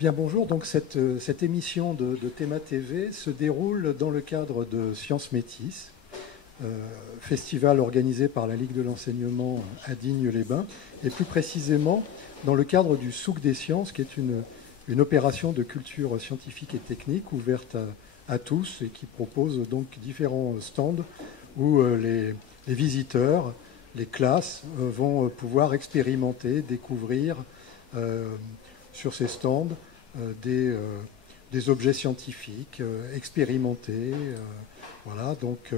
Bien, bonjour. Donc, cette émission de Théma TV se déroule dans le cadre de Sciences Métis, festival organisé par la Ligue de l'enseignement à Digne-les-Bains, et plus précisément dans le cadre du Souk des Sciences, qui est une opération de culture scientifique et technique ouverte à tous et qui propose donc différents stands où les visiteurs, les classes vont pouvoir expérimenter, découvrir sur ces stands des objets scientifiques expérimentés. Voilà, donc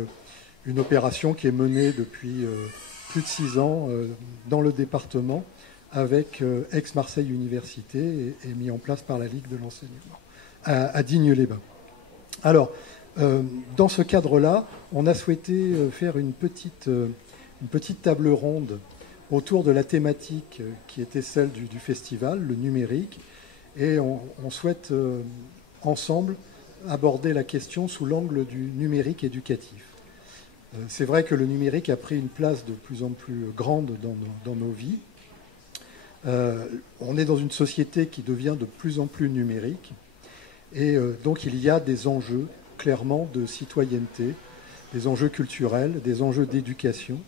une opération qui est menée depuis plus de 6 ans dans le département avec Aix-Marseille Université et mis en place par la Ligue de l'enseignement à Digne-les-Bains. Alors, dans ce cadre-là, on a souhaité faire une petite table ronde autour de la thématique qui était celle du festival, le numérique, et on souhaite ensemble aborder la question sous l'angle du numérique éducatif. C'est vrai que le numérique a pris une place de plus en plus grande dans nos vies. On est dans une société qui devient de plus en plus numérique, et donc il y a des enjeux clairement de citoyenneté, des enjeux culturels, des enjeux d'éducation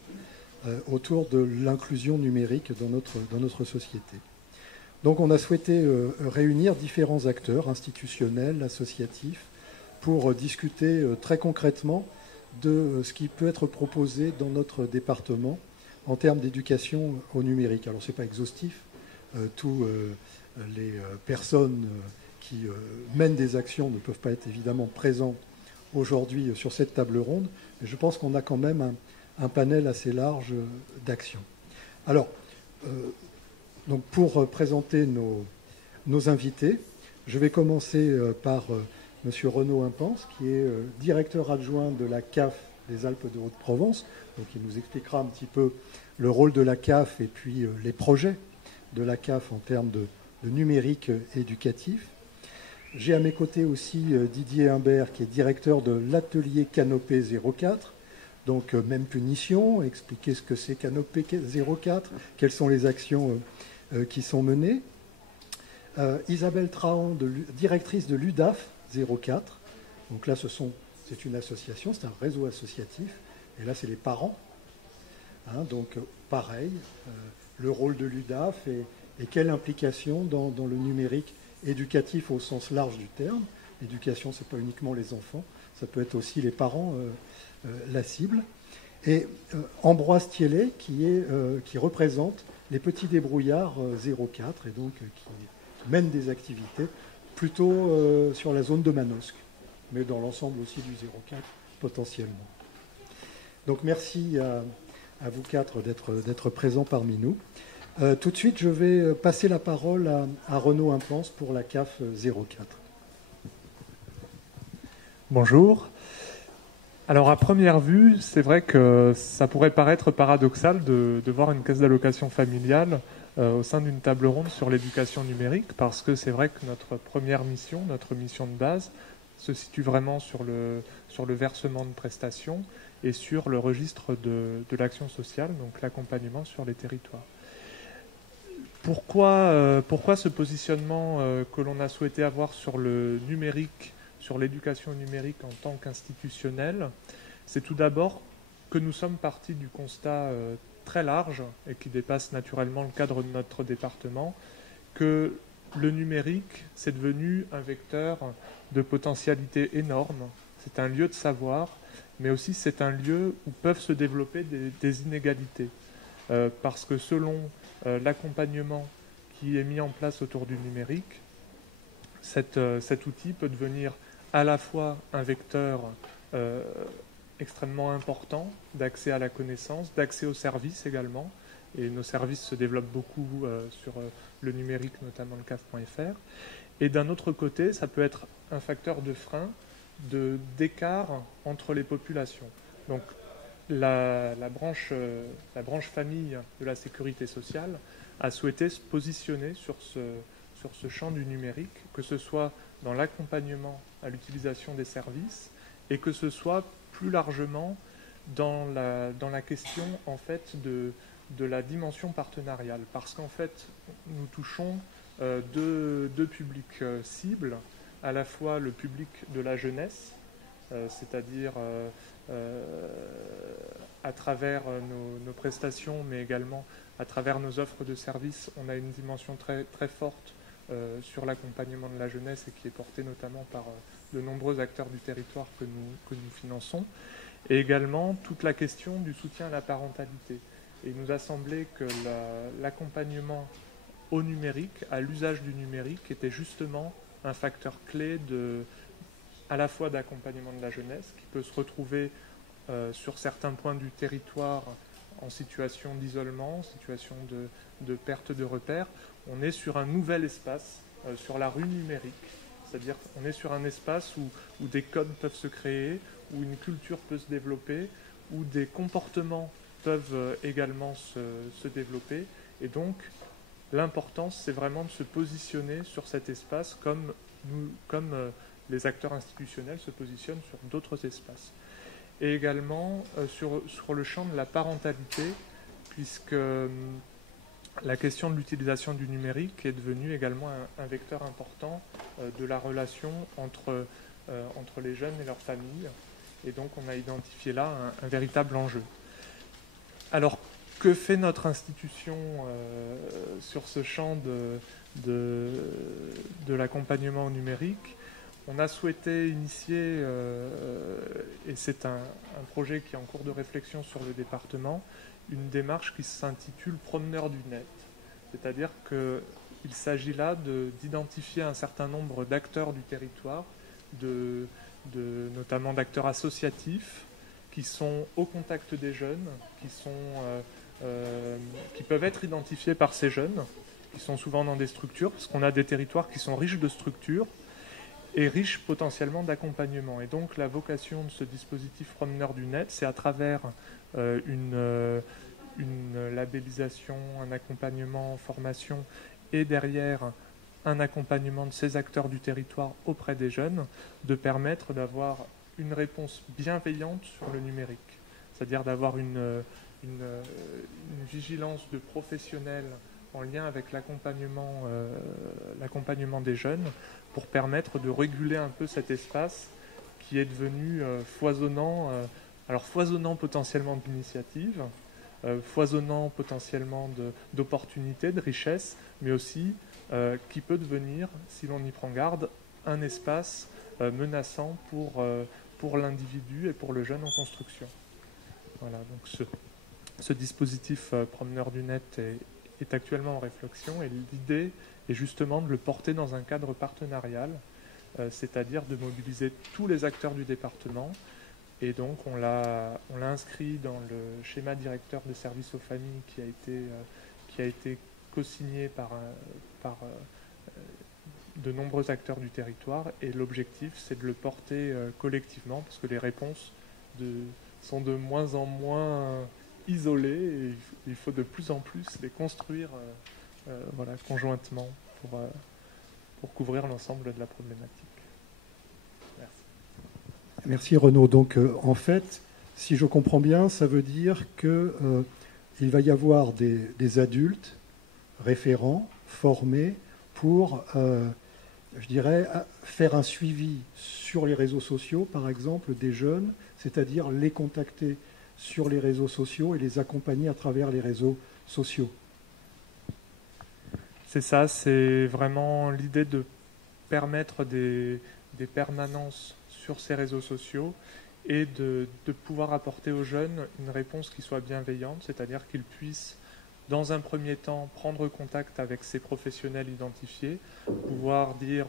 autour de l'inclusion numérique dans notre société. Donc on a souhaité réunir différents acteurs institutionnels, associatifs, pour discuter très concrètement de ce qui peut être proposé dans notre département en termes d'éducation au numérique. Alors ce n'est pas exhaustif, tous les personnes qui mènent des actions ne peuvent pas être évidemment présents aujourd'hui sur cette table ronde, mais je pense qu'on a quand même un panel assez large d'actions. Alors, donc pour présenter nos invités, je vais commencer par M. Renaud Impense, qui est directeur adjoint de la CAF des Alpes de Haute-Provence. Donc il nous expliquera un petit peu le rôle de la CAF et puis les projets de la CAF en termes de numérique éducatif. J'ai à mes côtés aussi Didier Imbert, qui est directeur de l'atelier Canopé 04. Donc même punition, expliquer ce que c'est Canopé 04, quelles sont les actions qui sont menées. Isabelle Trahan, directrice de l'UDAF 04. Donc là, c'est une association, c'est un réseau associatif. Et là, c'est les parents. Donc pareil, le rôle de l'UDAF et quelle implication dans le numérique éducatif au sens large du terme. L'éducation, ce n'est pas uniquement les enfants, ça peut être aussi les parents, la cible. Et Ambroise Thiellet, qui représente les petits débrouillards 04 et donc qui mène des activités plutôt sur la zone de Manosque, mais dans l'ensemble aussi du 04 potentiellement. Donc merci à vous quatre d'être présents parmi nous. Tout de suite, je vais passer la parole à Renaud Impense pour la CAF 04. Bonjour. Alors à première vue, c'est vrai que ça pourrait paraître paradoxal de voir une caisse d'allocation familiale au sein d'une table ronde sur l'éducation numérique, parce que c'est vrai que notre première mission, notre mission de base, se situe vraiment sur le versement de prestations et sur le registre de l'action sociale, donc l'accompagnement sur les territoires. Pourquoi ce positionnement que l'on a souhaité avoir sur le numérique, sur l'éducation numérique en tant qu'institutionnelle? C'est tout d'abord que nous sommes partis du constat très large et qui dépasse naturellement le cadre de notre département, que le numérique, c'est devenu un vecteur de potentialité énorme. C'est un lieu de savoir, mais aussi c'est un lieu où peuvent se développer des inégalités. Parce que selon l'accompagnement qui est mis en place autour du numérique, cet outil peut devenir à la fois un vecteur extrêmement important d'accès à la connaissance, d'accès aux services également, et nos services se développent beaucoup sur le numérique, notamment le CAF.fr. Et d'un autre côté, ça peut être un facteur de frein, d'écart entre les populations. Donc la branche famille de la sécurité sociale a souhaité se positionner sur ce champ du numérique, que ce soit dans l'accompagnement à l'utilisation des services et que ce soit plus largement dans la question en fait de la dimension partenariale, parce qu'en fait nous touchons deux publics cibles, à la fois le public de la jeunesse, c'est-à-dire à travers nos prestations, mais également à travers nos offres de services, on a une dimension très, très forte sur l'accompagnement de la jeunesse et qui est portée notamment par de nombreux acteurs du territoire que nous finançons, et également toute la question du soutien à la parentalité. Et il nous a semblé que l'accompagnement au numérique, à l'usage du numérique, était justement un facteur clé à la fois d'accompagnement de la jeunesse, qui peut se retrouver sur certains points du territoire en situation d'isolement, en situation de perte de repères. On est sur un nouvel espace, sur la rue numérique, c'est-à-dire qu'on est sur un espace où des codes peuvent se créer, où une culture peut se développer, où des comportements peuvent également se développer. Et donc, l'importance, c'est vraiment de se positionner sur cet espace comme les acteurs institutionnels se positionnent sur d'autres espaces. Et également sur le champ de la parentalité, puisque la question de l'utilisation du numérique est devenue également un vecteur important de la relation entre les jeunes et leurs familles. Et donc on a identifié là un véritable enjeu. Alors, que fait notre institution sur ce champ de l'accompagnement au numérique ? On a souhaité initier, et c'est un projet qui est en cours de réflexion sur le département, une démarche qui s'intitule Promeneur du Net. C'est-à-dire qu'il s'agit là d'identifier un certain nombre d'acteurs du territoire, notamment d'acteurs associatifs, qui sont au contact des jeunes, qui peuvent être identifiés par ces jeunes, qui sont souvent dans des structures, parce qu'on a des territoires qui sont riches de structures, et riche potentiellement d'accompagnement. Et donc la vocation de ce dispositif Promeneur du Net, c'est à travers une labellisation, un accompagnement, formation, et derrière un accompagnement de ces acteurs du territoire auprès des jeunes, de permettre d'avoir une réponse bienveillante sur le numérique. C'est-à-dire d'avoir une vigilance de professionnels en lien avec l'accompagnement des jeunes, pour permettre de réguler un peu cet espace qui est devenu foisonnant, foisonnant potentiellement d'initiatives, foisonnant potentiellement d'opportunités, de richesses, mais aussi qui peut devenir, si l'on y prend garde, un espace menaçant pour l'individu et pour le jeune en construction. Voilà, donc ce dispositif Promeneur du Net est actuellement en réflexion, et l'idée est justement de le porter dans un cadre partenarial, c'est-à-dire de mobiliser tous les acteurs du département. Et donc on l'a inscrit dans le schéma directeur de services aux familles qui a été co-signé par de nombreux acteurs du territoire. Et l'objectif, c'est de le porter collectivement, parce que les réponses sont de moins en moins isolées, et il faut de plus en plus les construire conjointement pour couvrir l'ensemble de la problématique. Merci. Merci Renaud. Donc en fait, si je comprends bien, ça veut dire qu'il va y avoir des adultes référents, formés pour, je dirais, faire un suivi sur les réseaux sociaux, par exemple, des jeunes, c'est-à-dire les contacter sur les réseaux sociaux et les accompagner à travers les réseaux sociaux. C'est ça, c'est vraiment l'idée de permettre des permanences sur ces réseaux sociaux et de pouvoir apporter aux jeunes une réponse qui soit bienveillante, c'est-à-dire qu'ils puissent, dans un premier temps, prendre contact avec ces professionnels identifiés, pouvoir dire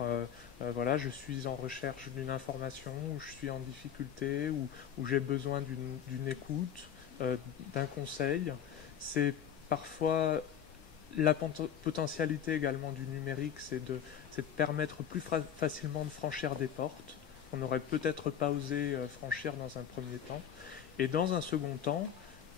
voilà, je suis en recherche d'une information, ou je suis en difficulté, ou j'ai besoin d'une écoute, d'un conseil. C'est parfois la potentialité également du numérique, c'est de permettre plus facilement de franchir des portes qu'on n'aurait peut-être pas osé franchir dans un premier temps. Et dans un second temps,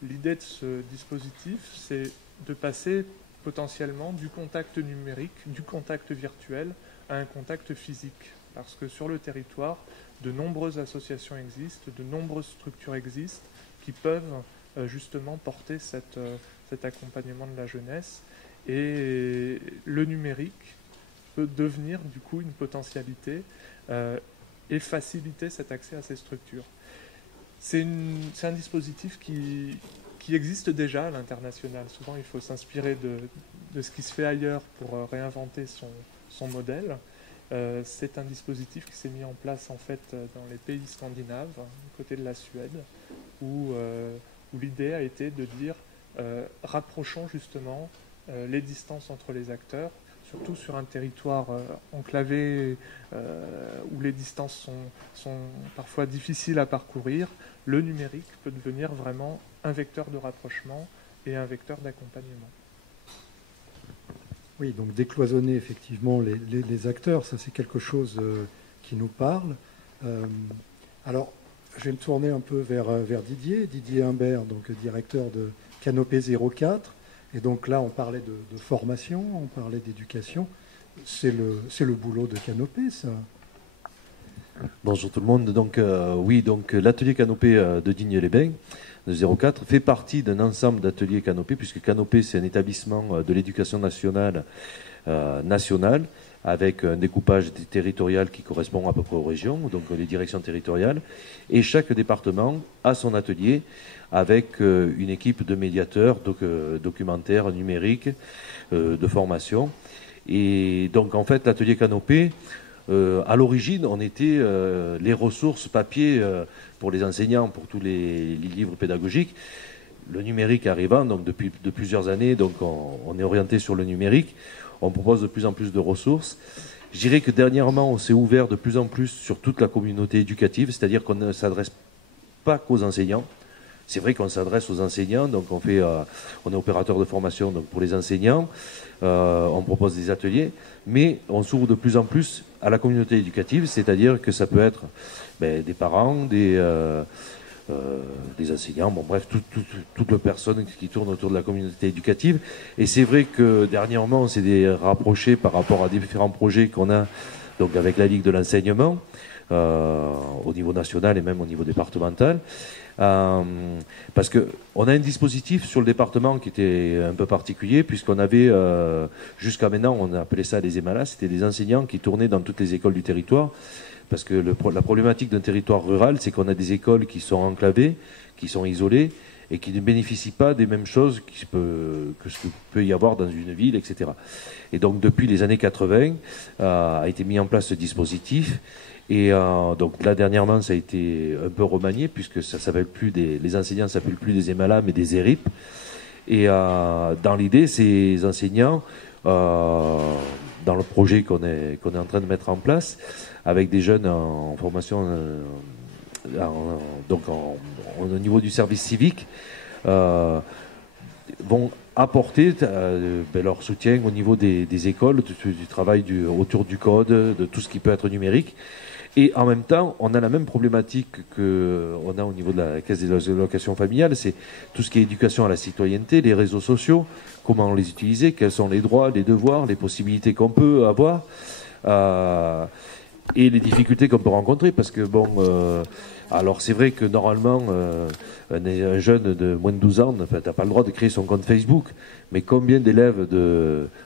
l'idée de ce dispositif, c'est de passer potentiellement du contact numérique, du contact virtuel, à un contact physique. Parce que sur le territoire, de nombreuses associations existent, de nombreuses structures existent qui peuvent justement porter cet accompagnement de la jeunesse. Et le numérique peut devenir du coup une potentialité et faciliter cet accès à ces structures. C'est un dispositif qui existe déjà à l'international. Souvent, il faut s'inspirer de ce qui se fait ailleurs pour réinventer son modèle. C'est un dispositif qui s'est mis en place en fait dans les pays scandinaves, du côté de la Suède, où l'idée a été de dire rapprochons justement les distances entre les acteurs, surtout sur un territoire enclavé où les distances sont parfois difficiles à parcourir. Le numérique peut devenir vraiment un vecteur de rapprochement et un vecteur d'accompagnement. Oui, donc décloisonner effectivement les acteurs, ça c'est quelque chose qui nous parle. Alors, je vais me tourner un peu vers Didier Humbert, donc directeur de Canopé 04. Et donc là, on parlait de formation, on parlait d'éducation. C'est le boulot de Canopé, ça. Bonjour tout le monde. Donc, oui, donc l'atelier Canopé de Digne-les-Bains, de 04, fait partie d'un ensemble d'ateliers Canopé, puisque Canopé, c'est un établissement de l'éducation nationale, avec un découpage territorial qui correspond à peu près aux régions, donc les directions territoriales. Et chaque département a son atelier avec une équipe de médiateurs, documentaires, numériques, de formation. Et donc, en fait, l'atelier Canopé, à l'origine, on était les ressources papier pour les enseignants, pour tous les livres pédagogiques. Le numérique arrivant, donc depuis de plusieurs années, donc on est orienté sur le numérique. On propose de plus en plus de ressources. Je dirais que dernièrement, on s'est ouvert de plus en plus sur toute la communauté éducative, c'est-à-dire qu'on ne s'adresse pas qu'aux enseignants. C'est vrai qu'on s'adresse aux enseignants, donc on est opérateur de formation donc pour les enseignants, on propose des ateliers, mais on s'ouvre de plus en plus à la communauté éducative, c'est-à-dire que ça peut être des parents, des enseignants, bon bref, toutes les personnes qui tournent autour de la communauté éducative. Et c'est vrai que dernièrement, on s'est rapproché par rapport à différents projets qu'on a donc avec la Ligue de l'enseignement, au niveau national et même au niveau départemental. Parce qu'on a un dispositif sur le département qui était un peu particulier, puisqu'on avait, jusqu'à maintenant, on appelait ça les EMALA, c'était des enseignants qui tournaient dans toutes les écoles du territoire, parce que la problématique d'un territoire rural, c'est qu'on a des écoles qui sont enclavées, qui sont isolées, et qui ne bénéficient pas des mêmes choses que ce que peut y avoir dans une ville, etc. Et donc, depuis les années 80, a été mis en place ce dispositif. Et donc là, dernièrement, ça a été un peu remanié, puisque ça s'appelle plus les enseignants ne s'appellent plus des EMALA, mais des ERIP. Et dans l'idée, ces enseignants, dans le projet qu'on est en train de mettre en place, avec des jeunes en formation, donc au niveau du service civique, vont apporter leur soutien au niveau des écoles, du travail autour du code, de tout ce qui peut être numérique. Et en même temps, on a la même problématique qu'on a au niveau de la caisse des allocations familiales, c'est tout ce qui est éducation à la citoyenneté, les réseaux sociaux, comment les utiliser, quels sont les droits, les devoirs, les possibilités qu'on peut avoir, et les difficultés qu'on peut rencontrer, parce que alors c'est vrai que normalement, un jeune de moins de 12 ans, t'as pas le droit de créer son compte Facebook, mais combien d'élèves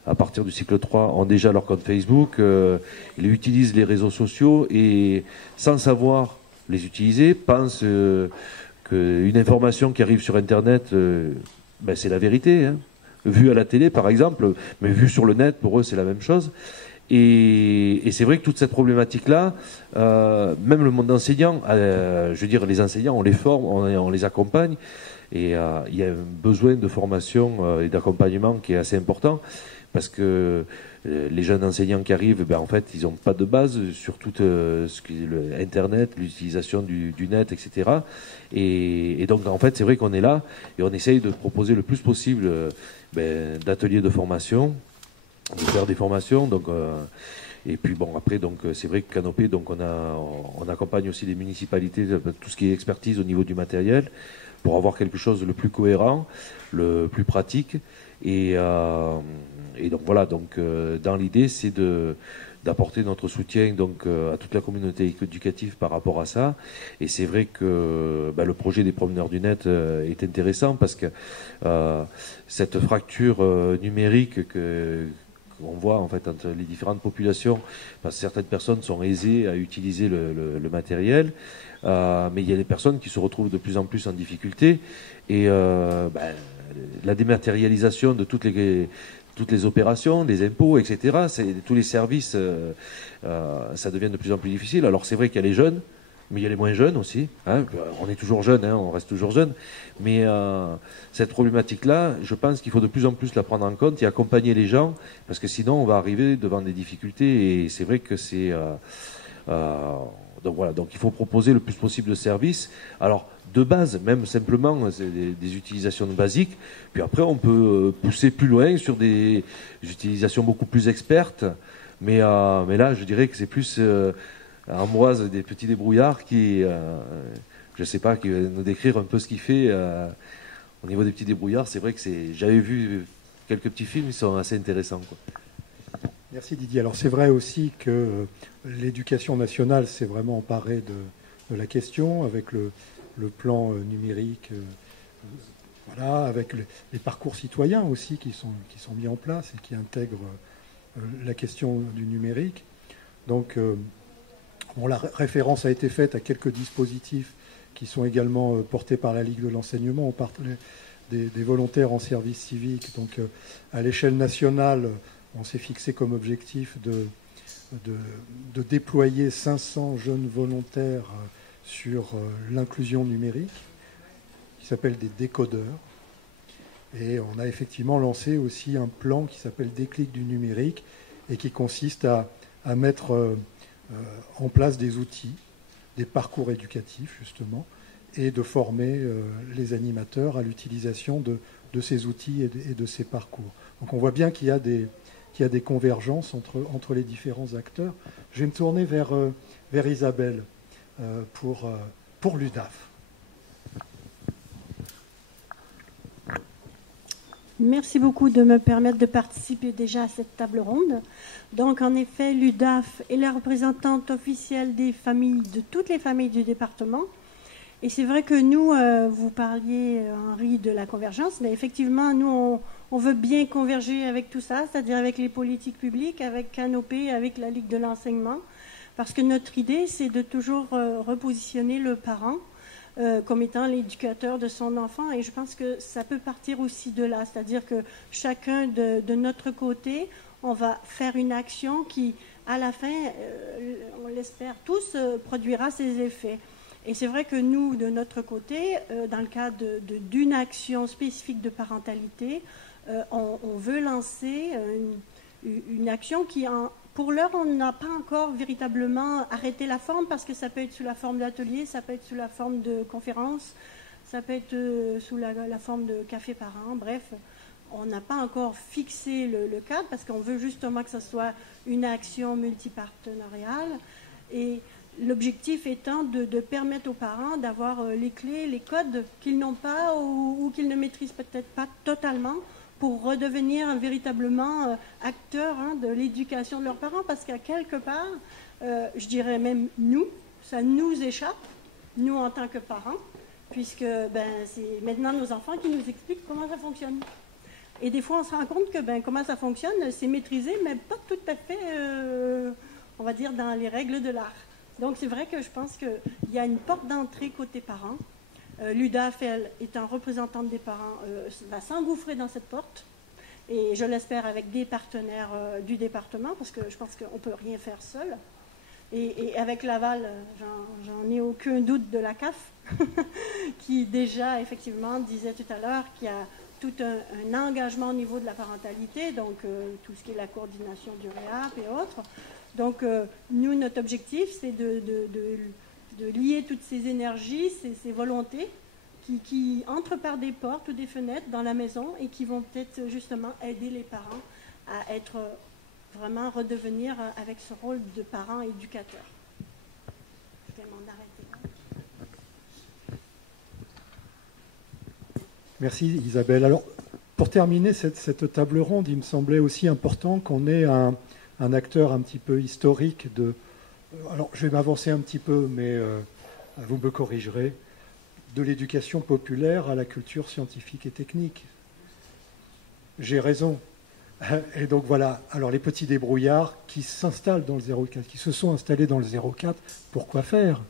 à partir du cycle 3 ont déjà leur compte Facebook, ils utilisent les réseaux sociaux et sans savoir les utiliser, pensent qu'une information qui arrive sur Internet, c'est la vérité, hein. Vue à la télé par exemple, mais vue sur le net, pour eux c'est la même chose. Et c'est vrai que toute cette problématique-là, même le monde enseignant, je veux dire, les enseignants, on les forme, on les accompagne, et il y a un besoin de formation et d'accompagnement qui est assez important, parce que les jeunes enseignants qui arrivent, en fait, ils n'ont pas de base sur tout ce qui est Internet, l'utilisation du net, etc. Et donc, en fait, c'est vrai qu'on est là, et on essaye de proposer le plus possible d'ateliers de formation, de faire des formations, donc et puis après donc c'est vrai que Canopé, donc on accompagne aussi les municipalités, tout ce qui est expertise au niveau du matériel, pour avoir quelque chose le plus cohérent, le plus pratique, et donc voilà, donc dans l'idée c'est de d'apporter notre soutien donc à toute la communauté éducative par rapport à ça. Et c'est vrai que le projet des promeneurs du net est intéressant parce que cette fracture numérique qu'on voit en fait entre les différentes populations, parce que certaines personnes sont aisées à utiliser le matériel, mais il y a des personnes qui se retrouvent de plus en plus en difficulté, et la dématérialisation de toutes les opérations, les impôts, etc., tous les services, ça devient de plus en plus difficile. Alors c'est vrai qu'il y a les jeunes, mais il y a les moins jeunes aussi. Hein. On est toujours jeunes, hein, on reste toujours jeunes. Mais cette problématique-là, je pense qu'il faut de plus en plus la prendre en compte et accompagner les gens, parce que sinon on va arriver devant des difficultés. Et c'est vrai que c'est... donc voilà, donc il faut proposer le plus possible de services. Alors, de base, même simplement, c'est des utilisations basiques. Puis après, on peut pousser plus loin sur des utilisations beaucoup plus expertes. Mais là, je dirais que c'est plus... Ambroise des petits débrouillards qui, je sais pas, qui va nous décrire un peu ce qu'il fait au niveau des petits débrouillards. C'est vrai que j'avais vu quelques petits films, ils sont assez intéressants, quoi. Merci Didier. Alors c'est vrai aussi que l'éducation nationale s'est vraiment emparée de la question avec le plan numérique, voilà, avec les parcours citoyens aussi qui sont mis en place et qui intègrent la question du numérique. Donc la référence a été faite à quelques dispositifs qui sont également portés par la Ligue de l'enseignement. On parlait des volontaires en service civique. Donc, à l'échelle nationale, on s'est fixé comme objectif de déployer 500 jeunes volontaires sur l'inclusion numérique, qui s'appelle des décodeurs. Et on a effectivement lancé aussi un plan qui s'appelle Déclic du numérique et qui consiste à mettre en place des outils, des parcours éducatifs justement, et de former les animateurs à l'utilisation de ces outils et de ces parcours. Donc on voit bien qu'il y a des convergences entre les différents acteurs. Je vais me tourner vers Isabelle pour l'UDAF. Merci beaucoup de me permettre de participer déjà à cette table ronde. Donc, en effet, l'UDAF est la représentante officielle des familles, de toutes les familles du département. Et c'est vrai que nous, vous parliez, Henri, de la convergence, mais effectivement, nous, on veut bien converger avec tout ça, c'est-à-dire avec les politiques publiques, avec Canopé, avec la Ligue de l'enseignement, parce que notre idée, c'est de toujours repositionner le parent comme étant l'éducateur de son enfant, et je pense que ça peut partir aussi de là, c'est-à-dire que chacun de notre côté, on va faire une action qui, à la fin, on l'espère tous, produira ses effets. Et c'est vrai que nous, de notre côté, dans le cadre d'une action spécifique de parentalité, on veut lancer une action qui, pour l'heure, on n'a pas encore véritablement arrêté la forme, parce que ça peut être sous la forme d'atelier, ça peut être sous la forme de conférence, ça peut être sous la forme de café parent, bref. On n'a pas encore fixé le cadre, parce qu'on veut justement que ce soit une action multipartenariale. Et l'objectif étant de permettre aux parents d'avoir les clés, les codes qu'ils n'ont pas ou qu'ils ne maîtrisent peut-être pas totalement, pour redevenir véritablement acteurs de l'éducation de leurs parents, parce qu'à quelque part, je dirais même nous, ça nous échappe, nous en tant que parents, puisque c'est maintenant nos enfants qui nous expliquent comment ça fonctionne. Et des fois, on se rend compte que comment ça fonctionne, c'est maîtrisé, mais pas tout à fait, on va dire, dans les règles de l'art. Donc c'est vrai que je pense qu'il y a une porte d'entrée côté parents. L'UDAF, elle, étant représentante des parents, va s'engouffrer dans cette porte, et je l'espère avec des partenaires du département, parce que je pense qu'on ne peut rien faire seul. Et avec l'aval, j'en ai aucun doute, de la CAF, qui déjà, effectivement, disait tout à l'heure qu'il y a tout un engagement au niveau de la parentalité, donc tout ce qui est la coordination du REAP et autres. Donc nous, notre objectif, c'est de lier toutes ces énergies, ces volontés qui entrent par des portes ou des fenêtres dans la maison et qui vont peut-être justement aider les parents à être vraiment redevenir avec ce rôle de parent éducateur. Je vais m'en arrêter. Merci Isabelle. Alors, pour terminer cette table ronde, il me semblait aussi important qu'on ait un un acteur un petit peu historique de... Alors, je vais m'avancer un petit peu, mais vous me corrigerez, de l'éducation populaire à la culture scientifique et technique. J'ai raison. Et donc voilà, alors les petits débrouillards qui s'installent dans le 04, qui se sont installés dans le 04, pourquoi faire?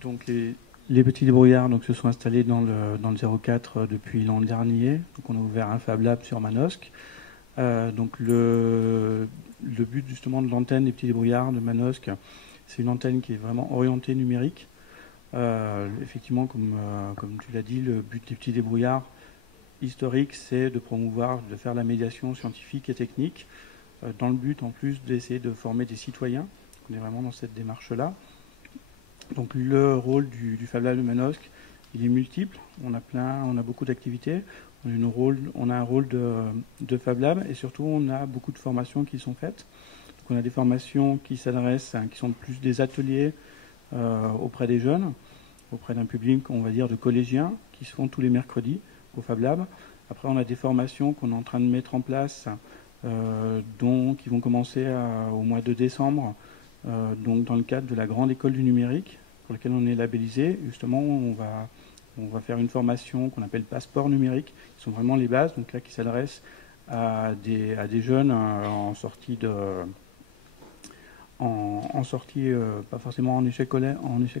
Donc les petits débrouillards donc, se sont installés dans le 04 depuis l'an dernier. Donc on a ouvert un Fab Lab sur Manosque. Donc le but justement de l'antenne des petits débrouillards de Manosque, c'est une antenne qui est vraiment orientée numérique. Effectivement, comme tu l'as dit, le but des petits débrouillards historique, c'est de promouvoir, de faire la médiation scientifique et technique, dans le but en plus d'essayer de former des citoyens. On est vraiment dans cette démarche-là. Donc le rôle du Fab Lab de Manosque, il est multiple. On a beaucoup d'activités. On a un rôle de Fab Lab et surtout on a beaucoup de formations qui sont faites. Donc, on a des formations qui s'adressent, qui sont plus des ateliers auprès des jeunes, auprès d'un public, on va dire, de collégiens, qui se font tous les mercredis au Fab Lab. Après, on a des formations qu'on est en train de mettre en place, qui vont commencer au mois de décembre, donc dans le cadre de la grande école du numérique, pour laquelle on est labellisé. Justement, on va faire une formation qu'on appelle passeport numérique, qui sont vraiment les bases, donc là qui s'adressent à des jeunes en sortie pas forcément en échec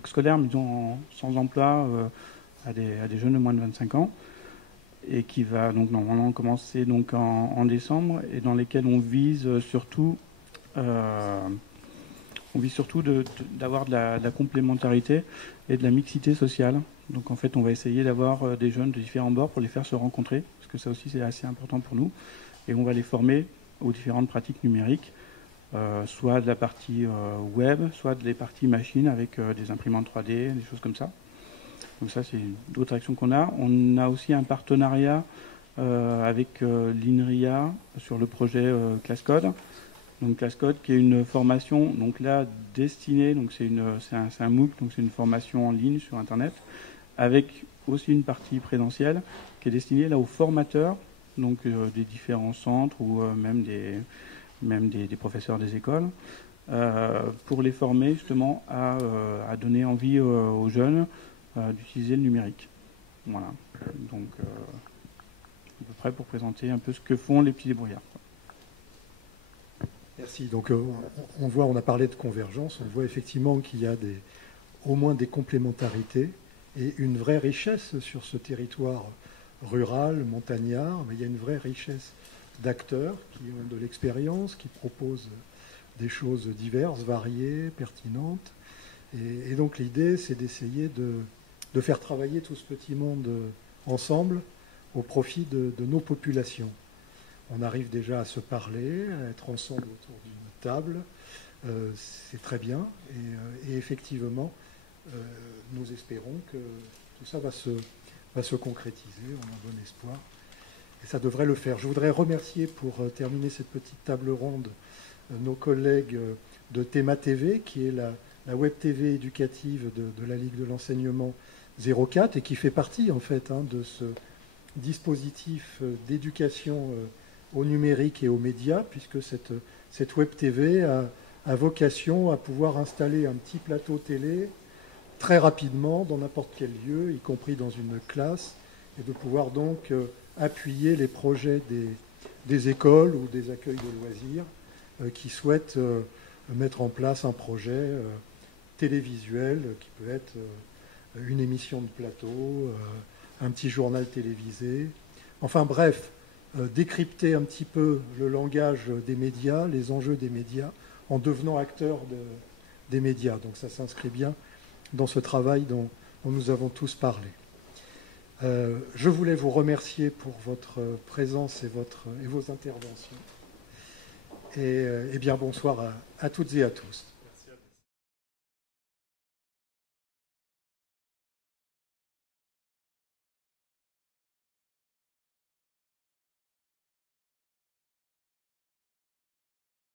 scolaire, mais disons sans emploi, à des jeunes de moins de 25 ans. Et qui va donc normalement commencer donc en décembre, et dans lesquels on vise surtout d'avoir de la complémentarité et de la mixité sociale. Donc en fait, on va essayer d'avoir des jeunes de différents bords pour les faire se rencontrer, parce que ça aussi c'est assez important pour nous, et on va les former aux différentes pratiques numériques, soit de la partie web, soit de les parties machines avec des imprimantes 3D, des choses comme ça. Donc ça, c'est d'autres actions qu'on a. On a aussi un partenariat avec l'INRIA sur le projet ClassCode. Donc ClassCode, qui est une formation, donc là destinée, donc c'est un MOOC, donc c'est une formation en ligne sur Internet, avec aussi une partie présentielle qui est destinée là aux formateurs, donc des différents centres ou même des professeurs des écoles, pour les former justement à donner envie aux jeunes d'utiliser le numérique. Voilà. Donc, à peu près pour présenter un peu ce que font les petits débrouillards. Merci. Donc, on a parlé de convergence, on voit effectivement qu'il y a au moins des complémentarités et une vraie richesse sur ce territoire rural, montagnard, mais il y a une vraie richesse d'acteurs qui ont de l'expérience, qui proposent des choses diverses, variées, pertinentes. Et donc, l'idée, c'est d'essayer de faire travailler tout ce petit monde ensemble au profit de nos populations. On arrive déjà à se parler, à être ensemble autour d'une table. C'est très bien. Et effectivement, nous espérons que tout ça va se concrétiser. On a bon espoir. Et ça devrait le faire. Je voudrais remercier, pour terminer cette petite table ronde, nos collègues de Théma TV, qui est la web TV éducative de la Ligue de l'enseignement 04 et qui fait partie en fait de ce dispositif d'éducation au numérique et aux médias, puisque cette web TV a vocation à pouvoir installer un petit plateau télé très rapidement dans n'importe quel lieu, y compris dans une classe, et de pouvoir donc appuyer les projets des écoles ou des accueils de loisirs qui souhaitent mettre en place un projet télévisuel qui peut être une émission de plateau, un petit journal télévisé. Enfin bref, décrypter un petit peu le langage des médias, les enjeux des médias, en devenant acteur des médias. Donc ça s'inscrit bien dans ce travail dont nous avons tous parlé. Je voulais vous remercier pour votre présence et vos interventions. Et bien bonsoir à toutes et à tous.